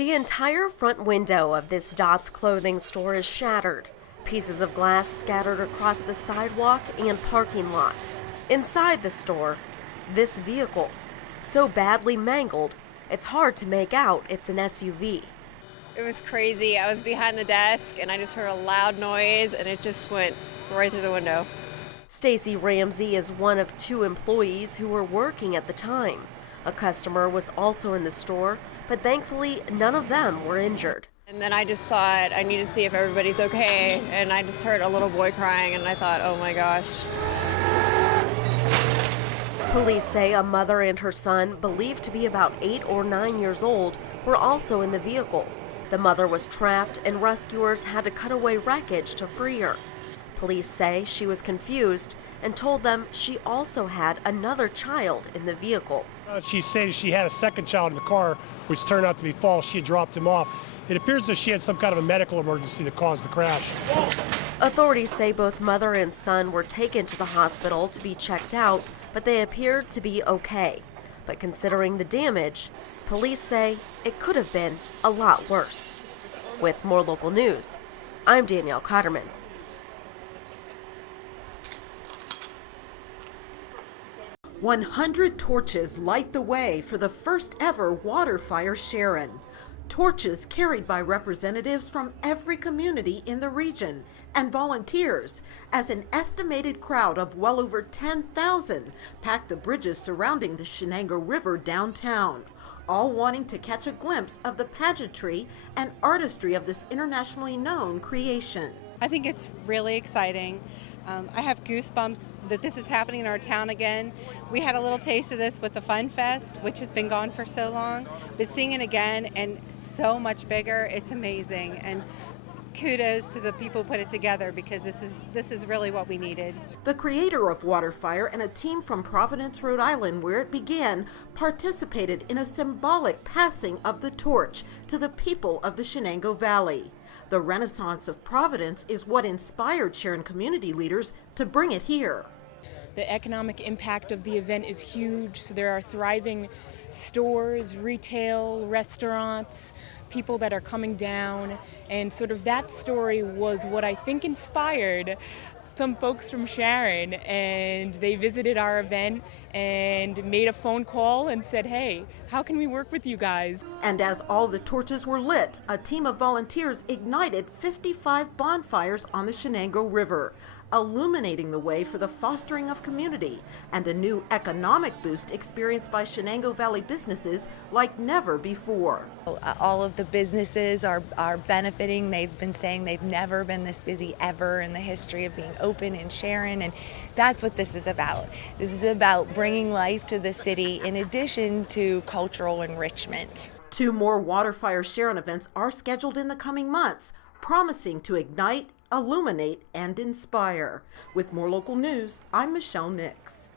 The entire front window of this Dots clothing store is shattered. Pieces of glass scattered across the sidewalk and parking lot. Inside the store, this vehicle, so badly mangled, it's hard to make out it's an SUV. It was crazy. I was behind the desk and I just heard a loud noise and it just went right through the window. Stacy Ramsey is one of 2 employees who were working at the time. A customer was also in the store, but thankfully none of them were injured. And then I just thought I need to see if everybody's okay, and I just heard a little boy crying and I thought, oh my gosh. Police say a mother and her son, believed to be about 8 or 9 years old, were also in the vehicle. The mother was trapped and rescuers had to cut away wreckage to free her. Police say she was confused and told them she also had another child in the vehicle. She said she had a second child in the car, which turned out to be false. She had dropped him off. It appears that she had some kind of a medical emergency that caused the crash. Authorities say both mother and son were taken to the hospital to be checked out, but they appeared to be okay. But considering the damage, police say it could have been a lot worse. With more local news, I'm Danielle Cotterman. 100 torches light the way for the first ever water fire Sharon. Torches carried by representatives from every community in the region and volunteers, as an estimated crowd of well over 10,000 packed the bridges surrounding the Shenango River downtown, all wanting to catch a glimpse of the pageantry and artistry of this internationally known creation. I think it's really exciting. I have goosebumps that this is happening in our town again. We had a little taste of this with the Fun Fest, which has been gone for so long, but seeing it again and so much bigger, it's amazing. And kudos to the people who put it together, because this is really what we needed. The creator of Waterfire and a team from Providence, Rhode Island, where it began, participated in a symbolic passing of the torch to the people of the Shenango Valley. The Renaissance of Providence is what inspired Sharon community leaders to bring it here. The economic impact of the event is huge, so there are thriving stores, retail, restaurants, people that are coming down, and sort of that story was what I think inspired some folks from Sharon, and they visited our event and made a phone call and said, hey, how can we work with you guys? And as all the torches were lit, a team of volunteers ignited 55 bonfires on the Shenango River, illuminating the way for the fostering of community and a new economic boost experienced by Shenango Valley businesses like never before. All of the businesses are benefiting. They've been saying they've never been this busy ever in the history of being open in Sharon, and that's what this is about. This is about bringing life to the city in addition to cultural enrichment. 2 more Waterfire Sharon events are scheduled in the coming months, promising to ignite, illuminate, and inspire. With more local news, I'm Michelle Nix.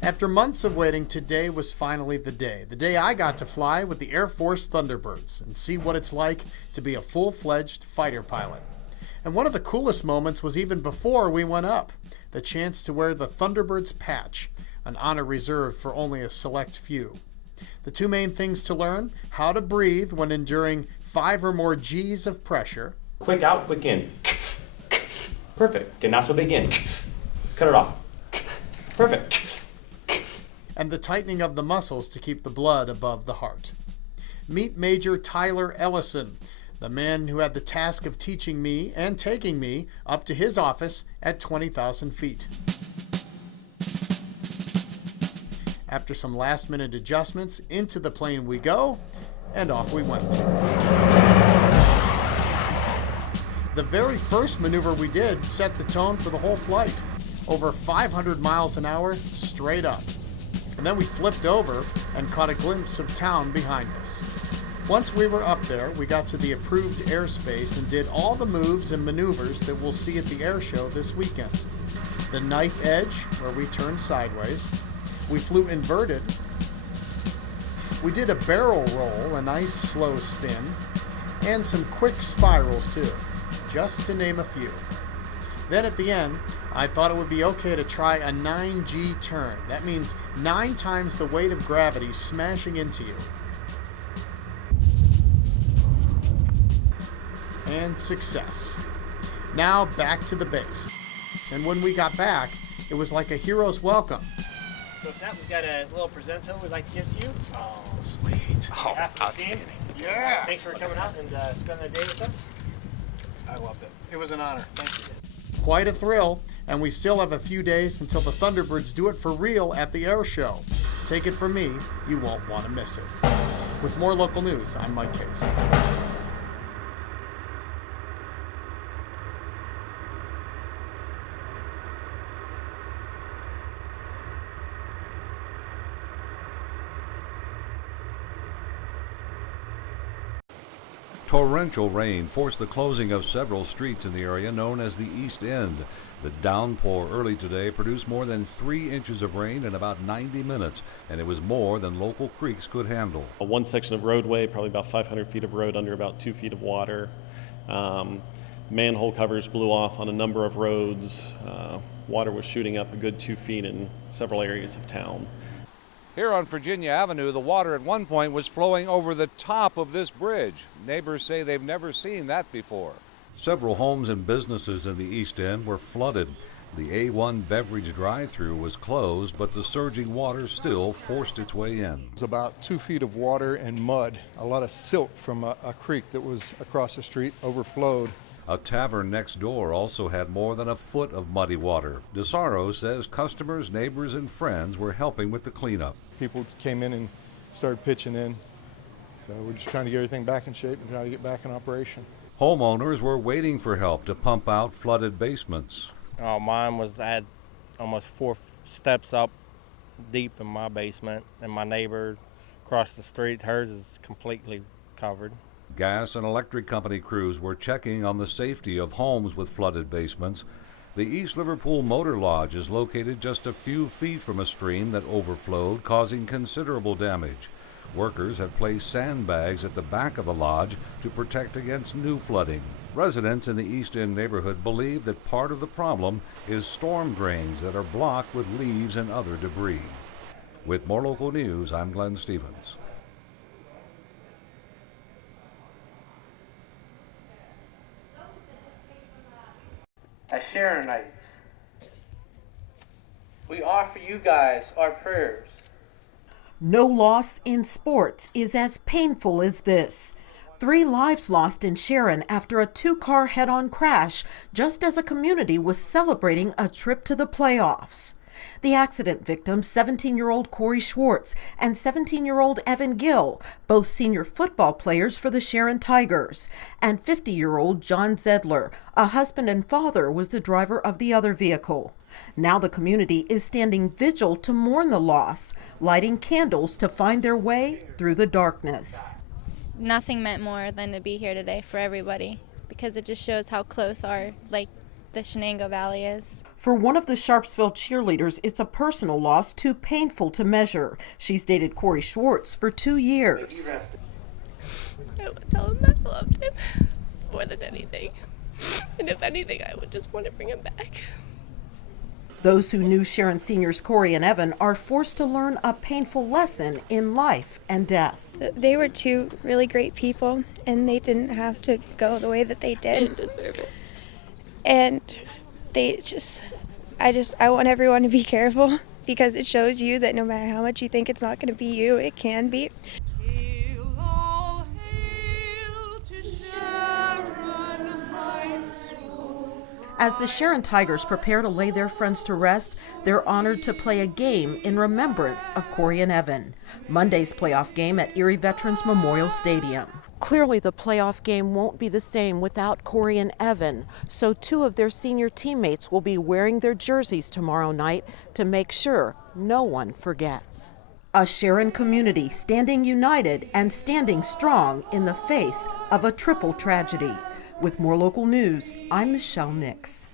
After months of waiting, today was finally the day I got to fly with the Air Force Thunderbirds and see what it's like to be a full-fledged fighter pilot. And one of the coolest moments was even before we went up, the chance to wear the Thunderbirds patch, an honor reserved for only a select few. The 2 main things to learn: how to breathe when enduring 5 or more G's of pressure. Quick out, quick in. Perfect. Okay, now so big in. Cut it off. Perfect. And the tightening of the muscles to keep the blood above the heart. Meet Major Tyler Ellison, the man who had the task of teaching me and taking me up to his office at 20,000 feet. After some last-minute adjustments, into the plane we go, and off we went. The very first maneuver we did set the tone for the whole flight. Over 500 miles an hour, straight up. And then we flipped over and caught a glimpse of town behind us. Once we were up there, we got to the approved airspace and did all the moves and maneuvers that we'll see at the air show this weekend. The knife edge, where we turned sideways. We flew inverted. We did a barrel roll, a nice slow spin, and some quick spirals too. just to name a few. Then at the end, I thought it would be okay to try a 9G turn. That means 9 times the weight of gravity smashing into you. And success. Now back to the base. And when we got back, it was like a hero's welcome. So with that, we've got a little presento we'd like to give to you. Oh, sweet. On behalf of the team. Yeah. Thanks for coming out and spending the day with us. I loved it. It was an honor. Thank you. Quite a thrill, and we still have a few days until the Thunderbirds do it for real at the air show. Take it from me, you won't want to miss it. With more local news, I'm Mike Case. Torrential rain forced the closing of several streets in the area known as the East End. The downpour early today produced more than 3 inches of rain in about 90 minutes, and it was more than local creeks could handle. One section of roadway, probably about 500 feet of road under about 2 feet of water. Manhole covers blew off on a number of roads. Water was shooting up a good 2 feet in several areas of town. Here on Virginia Avenue, the water at one point was flowing over the top of this bridge. Neighbors say they've never seen that before. Several homes and businesses in the East End were flooded. The A1 beverage drive-thru was closed, but the surging water still forced its way in. It was about 2 feet of water and mud. A lot of silt from a creek that was across the street overflowed. A tavern next door also had more than a foot of muddy water. DeSaro says customers, neighbors, and friends were helping with the cleanup. People came in and started pitching in. So we're just trying to get everything back in shape and try to get back in operation. Homeowners were waiting for help to pump out flooded basements. Mine was, I had almost 4 steps up deep in my basement, and my neighbor across the street, hers is completely covered. Gas and electric company crews were checking on the safety of homes with flooded basements. The East Liverpool Motor Lodge is located just a few feet from a stream that overflowed, causing considerable damage. Workers have placed sandbags at the back of the lodge to protect against new flooding. Residents in the East End neighborhood believe that part of the problem is storm drains that are blocked with leaves and other debris. With more local news, I'm Glenn Stevens. As Sharonites, we offer you guys our prayers. No loss in sports is as painful as this. 3 lives lost in Sharon after a 2-car head-on crash just as a community was celebrating a trip to the playoffs. The accident victims, 17-year-old Corey Schwartz and 17-year-old Evan Gill, both senior football players for the Sharon Tigers, and 50-year-old John Zedler, a husband and father, was the driver of the other vehicle. Now the community is standing vigil to mourn the loss, lighting candles to find their way through the darkness. Nothing meant more than to be here today for everybody, because it just shows how close the Shenango Valley is. For one of the Sharpsville cheerleaders, it's a personal loss too painful to measure. She's dated Corey Schwartz for 2 years. I would tell him that I loved him more than anything. And if anything, I would just want to bring him back. Those who knew Sharon seniors Corey and Evan are forced to learn a painful lesson in life and death. They were 2 really great people, and they didn't have to go the way that they did. They didn't deserve it. And I want everyone to be careful, because it shows you that no matter how much you think it's not going to be you, it can be. As the Sharon Tigers prepare to lay their friends to rest, they're honored to play a game in remembrance of Corey and Evan. Monday's playoff game at Erie Veterans Memorial Stadium. Clearly the playoff game won't be the same without Corey and Evan, so 2 of their senior teammates will be wearing their jerseys tomorrow night to make sure no one forgets. A Sharon community standing united and standing strong in the face of a triple tragedy. With more local news, I'm Michelle Nix.